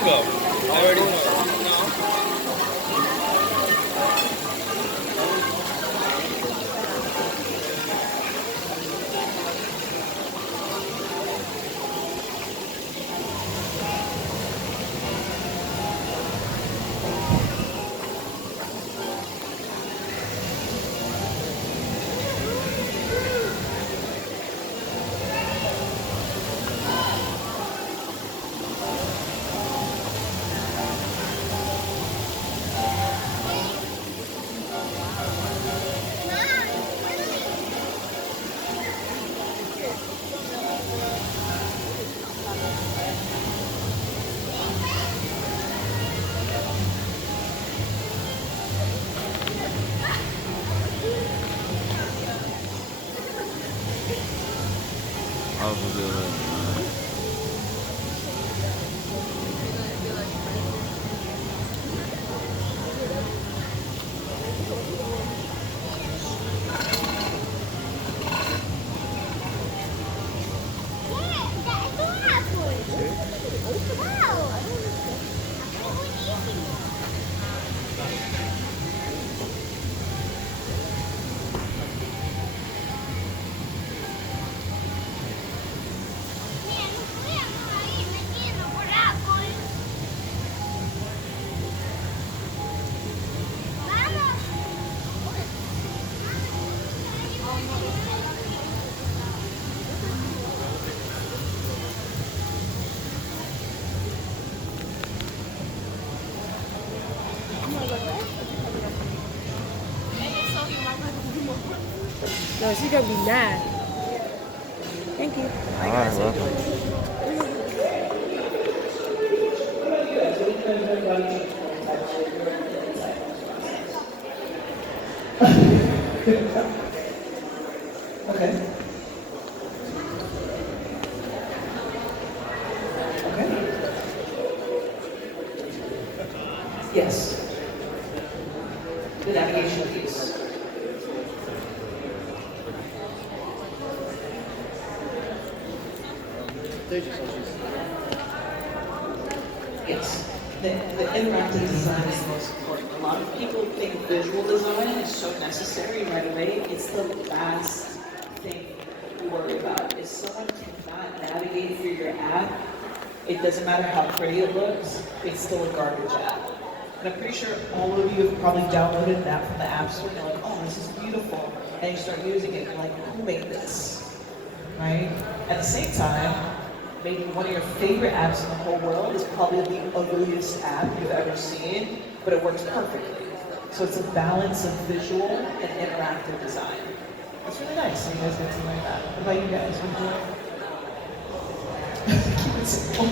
didn't go. I already went. I'll do it. No, she's gonna be mad. Thank you. All right, well. Okay. Okay. Yes. The navigation piece. Yes. The interactive design is the most important. A lot of people think visual design is so necessary right away. It's the last thing to worry about. If someone cannot navigate through your app, it doesn't matter how pretty it looks, it's still a garbage app. And I'm pretty sure all of you have probably downloaded an app from the App Store and you're like, oh, this is beautiful. And you start using it and you're like, who made this? Right? At the same time, maybe one of your favorite apps in the whole world is probably the ugliest app you've ever seen, but it works perfectly. So it's a balance of visual and interactive design. It's really nice that you guys get something like that. What about you guys? What do you Keep it simple.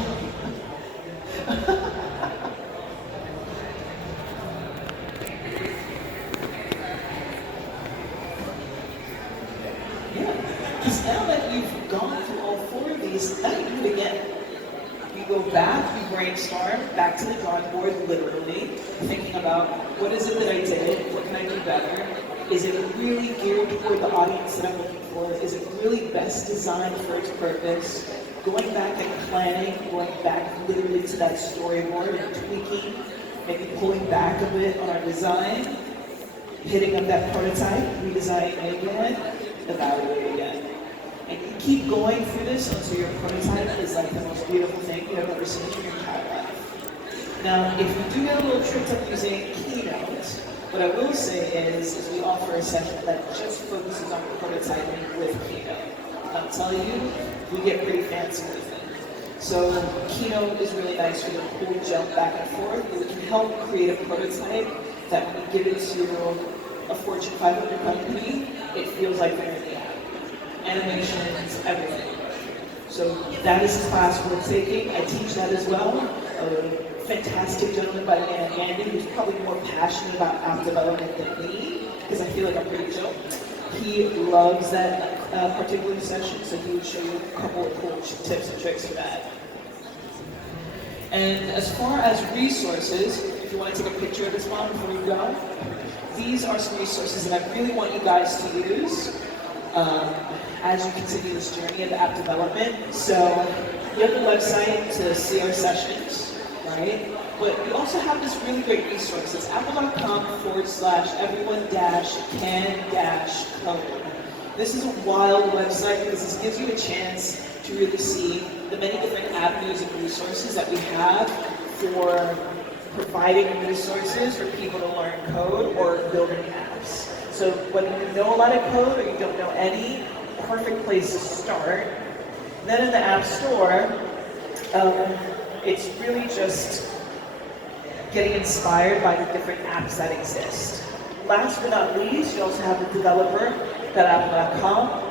Yeah, because now that you've gone through all four of these, now you do it again. You go back, you brainstorm, back to the drawing board, literally, thinking about what is it that I did, what can I do better? Is it really geared toward the audience that I'm looking for? Is it really best designed for its purpose? Going back and planning, going back literally to that storyboard and tweaking, maybe pulling back a bit on our design, hitting up that prototype, redesigning it again, evaluate again. And you keep going through this until your prototype is like the most beautiful thing you've ever seen in your entire life. Now, if you do get a little tricked up using Keynote, what I will say is we offer a session that just focuses on prototyping with Keynote. I'll tell you, we get pretty fancy with it. So Keynote is really nice for the cool jump back and forth. It can help create a prototype that when you give it to a Fortune 500 company, it feels like they're in the app. Animations, everything. So that is a class we're taking. I teach that as well. A fantastic gentleman by the name of Andy, who's probably more passionate about app development than me, because I feel like I'm pretty chill. He loves that particular session, so he would show you a couple of cool tips and tricks for that. And as far as resources, if you want to take a picture of this one before we go, these are some resources that I really want you guys to use as you continue this journey of app development. So you have the website to see our sessions, right? But we also have this really great resource. It's apple.com/everyone-can-code. This is a wild website because this gives you a chance to really see the many different avenues and resources that we have for providing resources for people to learn code or building apps. So whether you know a lot of code or you don't know any, perfect place to start. Then in the App Store, it's really just getting inspired by the different apps that exist. Last but not least, you also have the developer.apple.com.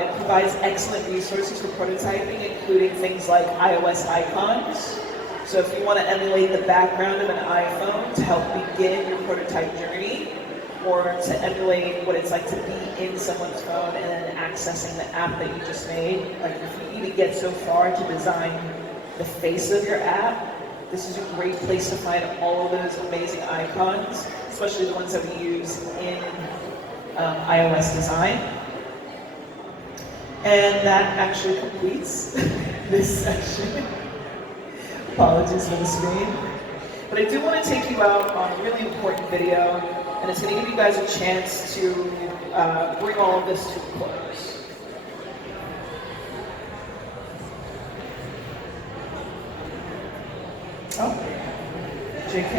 It provides excellent resources for prototyping, including things like iOS icons. So if you want to emulate the background of an iPhone to help begin your prototype journey, or to emulate what it's like to be in someone's phone and then accessing the app that you just made, like if you even get so far to design the face of your app, this is a great place to find all of those amazing icons, especially the ones that we use in iOS design. And that actually completes this session. Apologies for the screen. But I do want to take you out on a really important video, and it's going to give you guys a chance to bring all of this to a close. Oh, JK?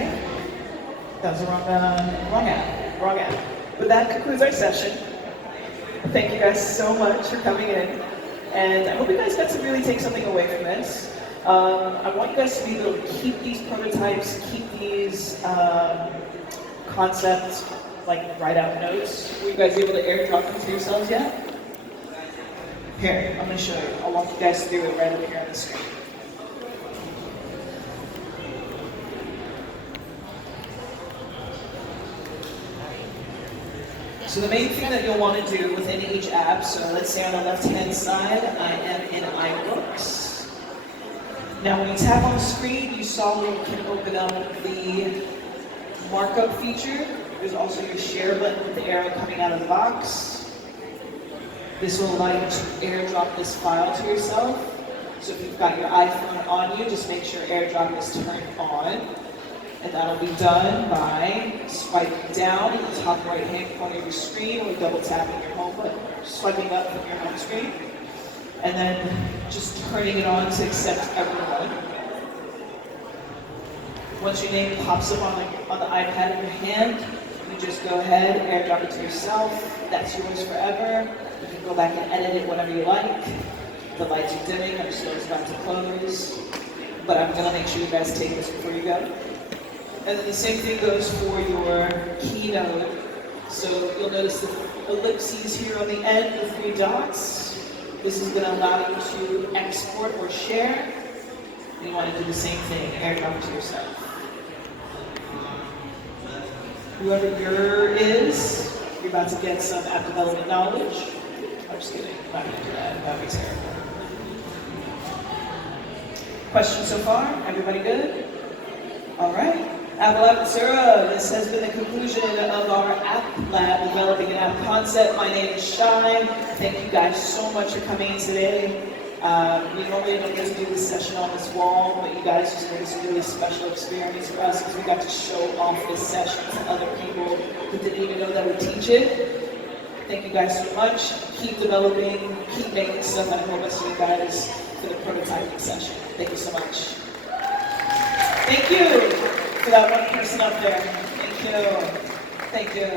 That was the wrong app. But that concludes our session. Thank you guys so much for coming in. And I hope you guys got to really take something away from this. I want you guys to be able to keep these prototypes, keep these concepts, like write out notes. Were you guys able to airdrop them to yourselves yet? Here, I'm going to show you. I'll walk you guys through it right up here on the screen. So the main thing that you'll want to do within each app, so let's say on the left-hand side, I am in iBooks. Now when you tap on the screen, you saw where you can open up the markup feature. There's also your share button with the arrow coming out of the box. This will allow you to airdrop this file to yourself. So if you've got your iPhone on you, just make sure airdrop is turned on. And that'll be done by swiping down in the top right-hand corner of your screen or double tapping your home button, swiping up from your home screen, and then just turning it on to accept everyone. Once your name pops up on the iPad in your hand, you just go ahead, airdrop it to yourself. That's yours forever. You can go back and edit it whenever you like. The lights are dimming, our store is about to close, but I'm gonna make sure you guys take this before you go. And then the same thing goes for your keynote. So you'll notice the ellipses here on the end, the 3 dots. This is going to allow you to export or share. And you want to do the same thing, airdrop it to yourself. Whoever you're about to get some app development knowledge. I'm just kidding, I'm not going to do that, that would be terrible. Questions so far? Everybody good? All right. Aventura, this has been the conclusion of our app lab, developing an app concept. My name is Shai. Thank you guys so much for coming in today. We normally don't get to do this session on this wall, but you guys just made this a really special experience for us because we got to show off this session to other people who didn't even know that we teach it. Thank you guys so much. Keep developing, keep making stuff, and I hope I see you guys for the prototyping session. Thank you so much. Thank you for that one person up there. Thank you. Thank you.